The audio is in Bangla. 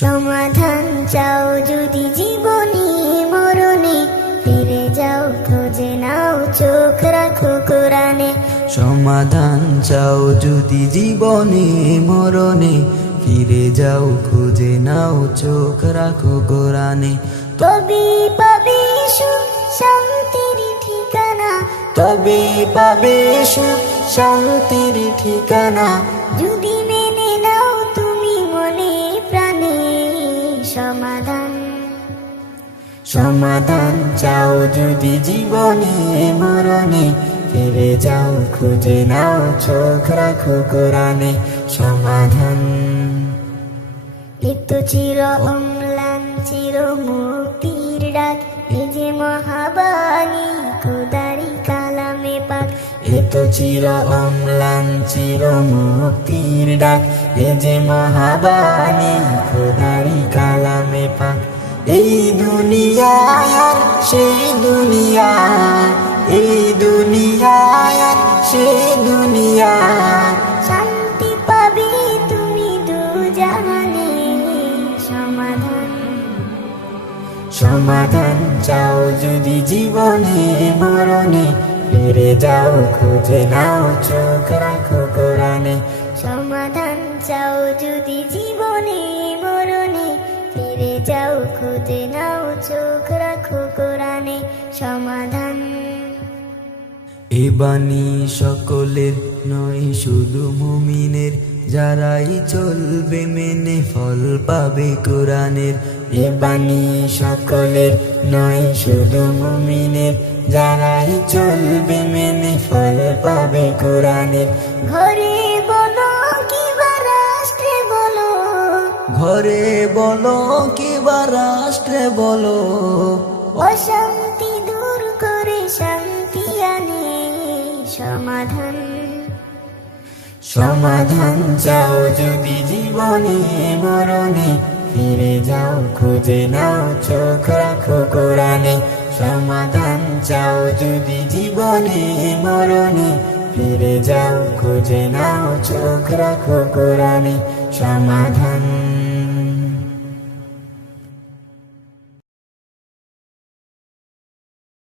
সমাধান চাও যদি জীবনে মরণে, ফিরে যাও খুঁজে নাও চোখ রাখো কোরআনে। সমাধান চাও যদি জীবনে মরণে, ফিরে যাও খুঁজে নাও চোখ রাখো কোরআনে। তবে পাবে সুখ শান্তির ঠিকানা, তবে পাবে সুখ শান্তির ঠিকানা, যদি মেনে নাও তুমি মনে প্রাণে। সমাধান সমাধান চাও যদি জীবনে মরণে, ফিরে যাও খুঁজে নাও চোখ রাখো কোরআনে। সমাধান লিপ্ত চির অম্লান চির মুক্তির ডাক, এ যে মহাবাণী খোদারি কালামে পাক। এ তো চির অম্লান চির মুক্তির ডাক, এ যে মহাবাণী খোদারি কালামে পাক। এই দুনিয়ায় আর সেই দুনিয়া, এই দুনিয়ায় আর সেই দুনিয়া, শান্তি পাবে তুমি দুজাহানে। সমাধান সমাধান চাও যদি জীবনে মরণে, ফিরে যাও খুঁজে নাও চোখ রাখো কোরআনে। সমাধান চাও যদি জীবনে মরণে, ফিরে যাও খুঁজে নাও চোখ রাখো কোরআনে। সমাধান এ বাণী সকলের নয় শুধু মুমিনের, যারাই চলবে মেনে ফল পাবে কোরআনের। এ বাণী সকলের নয় শুধু মুমিনের, যারাই চলবে মেনে ফল পাবে কোরআনের। ঘরে বলো কিবা রাষ্ট্রে বলো, ঘরে বলো কিবা রাষ্ট্রে বলো, অশান্তি দূর করে শান্তি আনে। সমাধান সমাধান চাও যদি জীবনে মরণে, ফিরে যাও খুঁজে নাও চোখ রাখো কোরআনে। সমাধান চাও যদি জীবনে মরণে, ফিরে যাও খুঁজে নাও চোখ রাখো কোরআনে। সমাধান